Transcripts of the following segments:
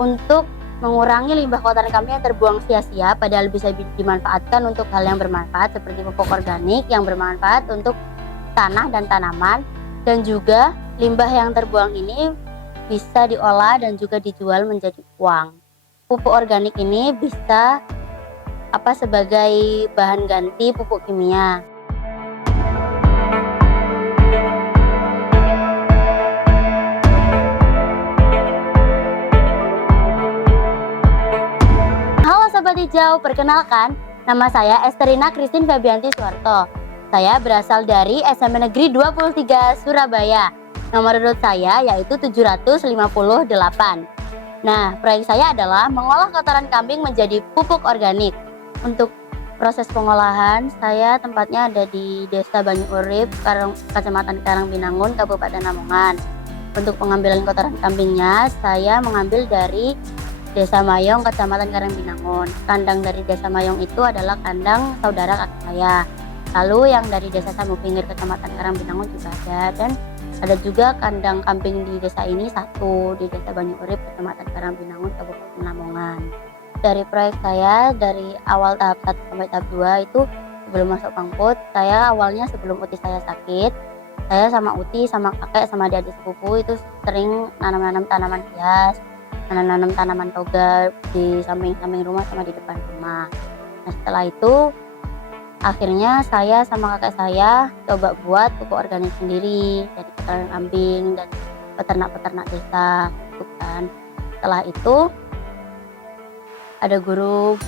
untuk mengurangi limbah kotoran kambing yang terbuang sia-sia padahal bisa dimanfaatkan untuk hal yang bermanfaat seperti pupuk organik yang bermanfaat untuk tanah dan tanaman, dan juga limbah yang terbuang ini bisa diolah dan juga dijual menjadi uang. Pupuk organik ini bisa sebagai bahan ganti pupuk kimia. Sobat Hijau, perkenalkan, nama saya Esterina Christine Febianti Suwarto. Saya berasal dari SMP Negeri 23 Surabaya. Nomor urut saya yaitu 758. Nah, proyek saya adalah mengolah kotoran kambing menjadi pupuk organik. Untuk proses pengolahan, saya tempatnya ada di Desa Banyu Urip, Kecamatan Karangbinangun, Kabupaten Lamongan. Untuk pengambilan kotoran kambingnya, saya mengambil dari Desa Mayong, Kecamatan Karangbinangun. Kandang dari Desa Mayong itu adalah kandang saudara kakak saya. Lalu yang dari Desa Sambu Pinggir, Kecamatan Karangbinangun juga ada, dan ada juga kandang kambing di desa ini satu di Desa Banyu Urip, Kecamatan Karangbinangun, Kabupaten Lamongan. Dari proyek saya dari awal tahap 1 sampai tahap 2 itu sebelum masuk Pangput, saya awalnya sebelum uti saya sakit, saya sama uti, sama kakek, sama adik sepupu itu sering nanam-nanam tanaman hias, nanam tanaman toga di samping-samping rumah sama di depan rumah. Nah, setelah itu akhirnya saya sama kakek saya coba buat pupuk organik sendiri dari kotoran kambing dan peternak-peternak desa gitu kan. Setelah itu ada guru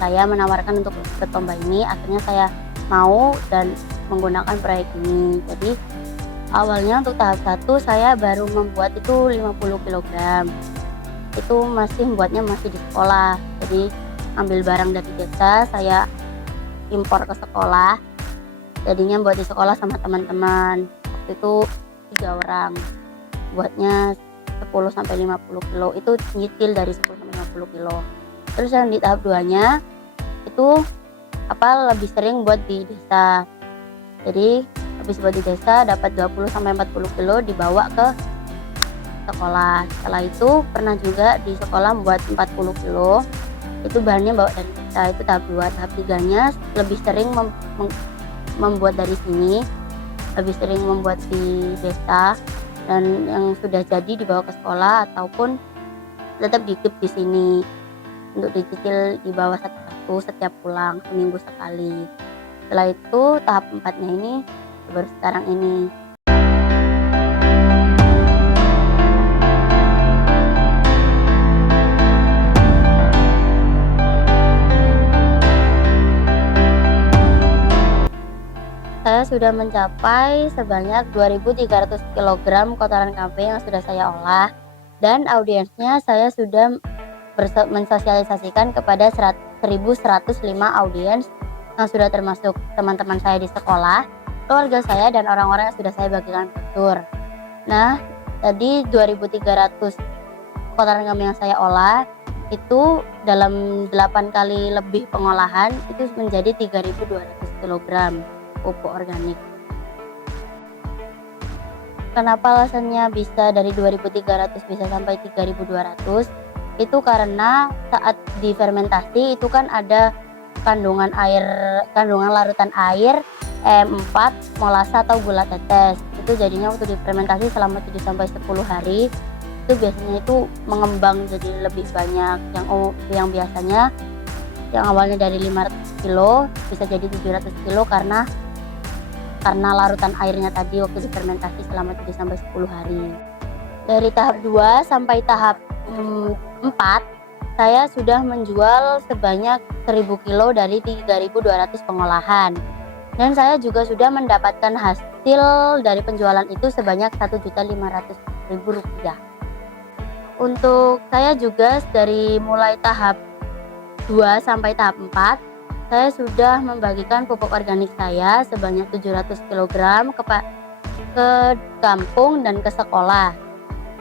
saya menawarkan untuk ikut lomba ini. Akhirnya saya mau dan menggunakan proyek ini. Jadi awalnya untuk tahap 1 saya baru membuat itu 50 kg. Itu membuatnya masih di sekolah. Jadi ambil barang dari desa, saya impor ke sekolah. Jadinya buat di sekolah sama teman-teman. Waktu itu 3 orang. Buatnya 10 sampai 50 kilo. Itu nyicil dari 10 sampai 50 kilo. Terus yang di tahap 2-nya itu lebih sering buat di desa. Jadi habis buat di desa dapat 20 sampai 40 kilo dibawa ke sekolah. Setelah itu pernah juga di sekolah membuat 40 kilo. Itu bahannya bawa dari desa. Itu tahap 2. Tahap 3-nya lebih sering membuat dari sini. Lebih sering membuat di desa, dan yang sudah jadi dibawa ke sekolah ataupun tetap dikip di sini untuk dicicil di bawah satu setiap pulang seminggu sekali. Setelah itu tahap 4-nya ini baru sekarang ini. Saya sudah mencapai sebanyak 2.300 kg kotoran kambing yang sudah saya olah, dan audiensnya saya sudah mensosialisasikan kepada 1.105 audiens yang sudah termasuk teman-teman saya di sekolah, keluarga saya, dan orang-orang yang sudah saya bagikan brosur. Nah, tadi 2.300 kotoran kambing yang saya olah itu dalam 8 kali lebih pengolahan itu menjadi 3.200 kg pupuk organik. Kenapa alasannya bisa dari 2.300 bisa sampai 3.200? Itu karena saat difermentasi itu kan ada kandungan larutan air, E4, molasa atau gula tetes. Itu jadinya waktu difermentasi selama 7 sampai 10 hari itu biasanya itu mengembang jadi lebih banyak. Yang biasanya yang awalnya dari 500 kilo bisa jadi 700 kilo karena larutan airnya tadi waktu difermentasi selama 7 sampai 10 hari. Dari tahap 2 sampai tahap 4 saya sudah menjual sebanyak 1.000 kilo dari 3.200 pengolahan, dan saya juga sudah mendapatkan hasil dari penjualan itu sebanyak Rp1.500.000. Untuk saya juga dari mulai tahap 2 sampai tahap 4 saya sudah membagikan pupuk organik saya sebanyak 700 kg ke kampung dan ke sekolah.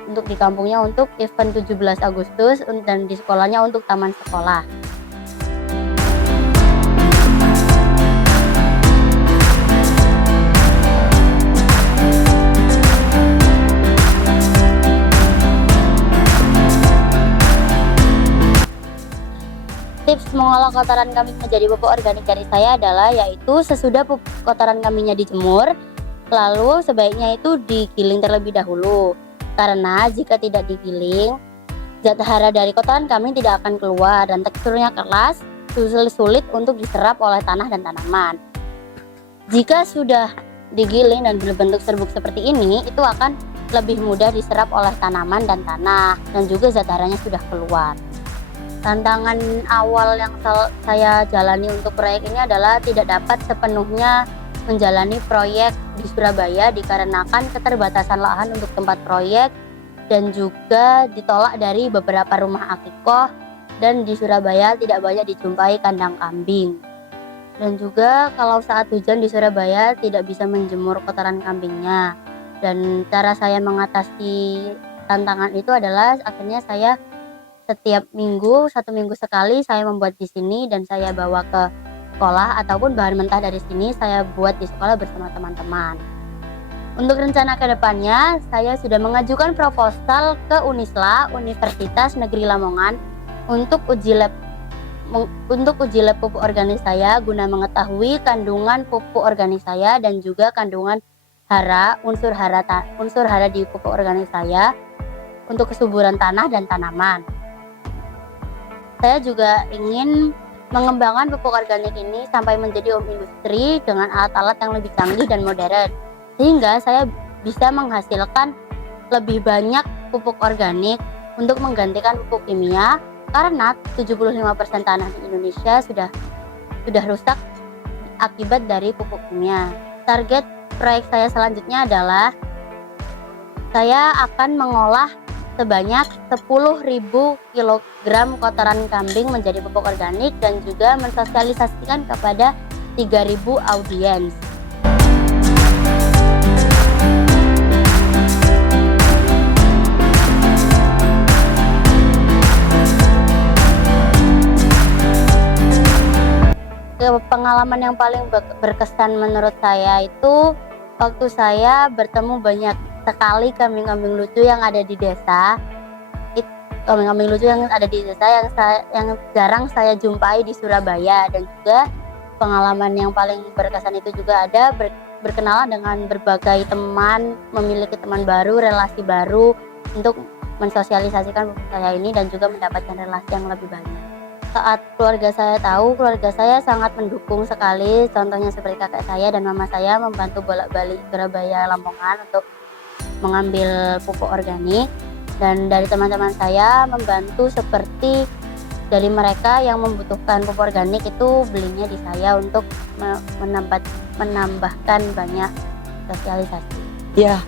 Untuk di kampungnya untuk event 17 Agustus dan di sekolahnya untuk taman sekolah. mengolah kotoran kambing menjadi pupuk organik dari saya adalah yaitu sesudah kotoran kambingnya dijemur, lalu sebaiknya itu digiling terlebih dahulu. Karena jika tidak digiling, zat hara dari kotoran kambing tidak akan keluar dan teksturnya keras, sulit untuk diserap oleh tanah dan tanaman. Jika sudah digiling dan berbentuk serbuk seperti ini, itu akan lebih mudah diserap oleh tanaman dan tanah, dan juga zat haranya sudah keluar. Tantangan awal yang saya jalani untuk proyek ini adalah tidak dapat sepenuhnya menjalani proyek di Surabaya dikarenakan keterbatasan lahan untuk tempat proyek dan juga ditolak dari beberapa rumah akikoh, dan di Surabaya tidak banyak dijumpai kandang kambing. Dan juga kalau saat hujan di Surabaya tidak bisa menjemur kotoran kambingnya. Dan cara saya mengatasi tantangan itu adalah akhirnya saya setiap minggu, 1 minggu sekali saya membuat di sini dan saya bawa ke sekolah, ataupun bahan mentah dari sini saya buat di sekolah bersama teman-teman. Untuk rencana kedepannya, saya sudah mengajukan proposal ke Unisla, Universitas Negeri Lamongan, untuk uji lab pupuk organik saya guna mengetahui kandungan pupuk organik saya dan juga kandungan unsur hara di pupuk organik saya untuk kesuburan tanah dan tanaman. Saya juga ingin mengembangkan pupuk organik ini sampai menjadi home industry dengan alat-alat yang lebih canggih dan modern, sehingga saya bisa menghasilkan lebih banyak pupuk organik untuk menggantikan pupuk kimia, karena 75% tanah di Indonesia sudah rusak akibat dari pupuk kimia. Target proyek saya selanjutnya adalah saya akan mengolah sebanyak 10.000 kg kotoran kambing menjadi pupuk organik dan juga mensosialisasikan kepada 3.000 audiens. Pengalaman yang paling berkesan menurut saya itu waktu saya bertemu banyak sekali kambing-kambing lucu yang ada di desa. Kambing-kambing lucu yang ada di desa yang jarang saya jumpai di Surabaya. Dan juga pengalaman yang paling berkesan itu juga ada berkenalan dengan berbagai teman, memiliki teman baru, relasi baru untuk mensosialisasikan pupuk saya ini dan juga mendapatkan relasi yang lebih banyak. Saat keluarga saya tahu, keluarga saya sangat mendukung sekali. Contohnya seperti kakak saya dan mama saya membantu bolak-balik Surabaya Lamongan untuk mengambil pupuk organik, dan dari teman-teman saya membantu seperti dari mereka yang membutuhkan pupuk organik itu belinya di saya untuk menambahkan banyak sosialisasi. Ya,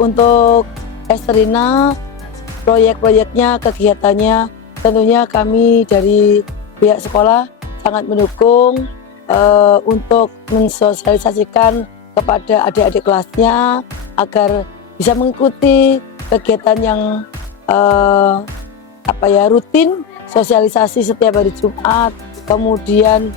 untuk Esterina proyek-proyeknya, kegiatannya tentunya kami dari pihak sekolah sangat mendukung untuk mensosialisasikan kepada adik-adik kelasnya agar bisa mengikuti kegiatan yang rutin, sosialisasi setiap hari Jumat. Kemudian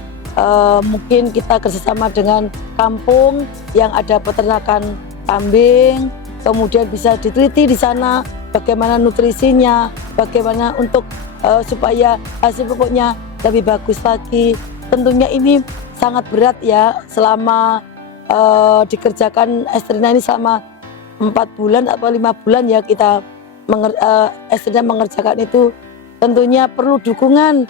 mungkin kita kerjasama dengan kampung yang ada peternakan kambing, kemudian bisa diteliti di sana bagaimana nutrisinya, bagaimana untuk supaya hasil pupuknya lebih bagus lagi. Tentunya ini sangat berat ya, selama dikerjakan Esterina ini selama 4 bulan atau 5 bulan ya kita Esterina mengerjakan itu. Tentunya perlu dukungan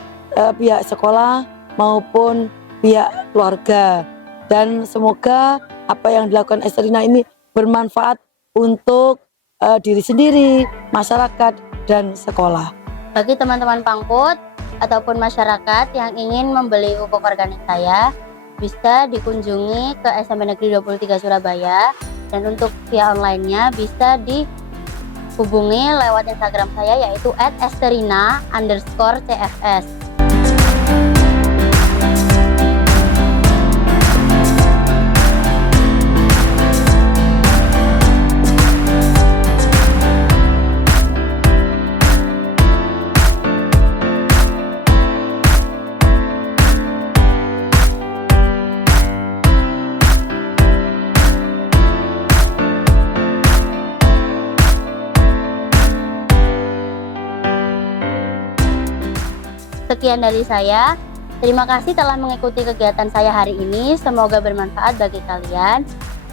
pihak sekolah maupun pihak keluarga, dan semoga apa yang dilakukan Esterina ini bermanfaat untuk diri sendiri, masyarakat, dan sekolah. Bagi teman-teman Pangkut ataupun masyarakat yang ingin membeli pupuk organik saya, bisa dikunjungi ke SMP Negeri 23 Surabaya, dan untuk via online-nya bisa dihubungi lewat Instagram saya yaitu @esterina_cfs. Sekian dari saya. Terima kasih telah mengikuti kegiatan saya hari ini. Semoga bermanfaat bagi kalian.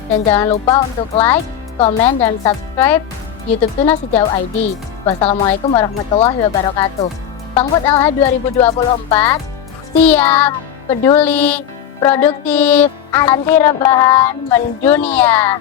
Dan jangan lupa untuk like, komen, dan subscribe YouTube Tunas Hijau ID. Wassalamualaikum warahmatullahi wabarakatuh. Pangkut LH 2024, siap, peduli, produktif, anti rebahan, mendunia.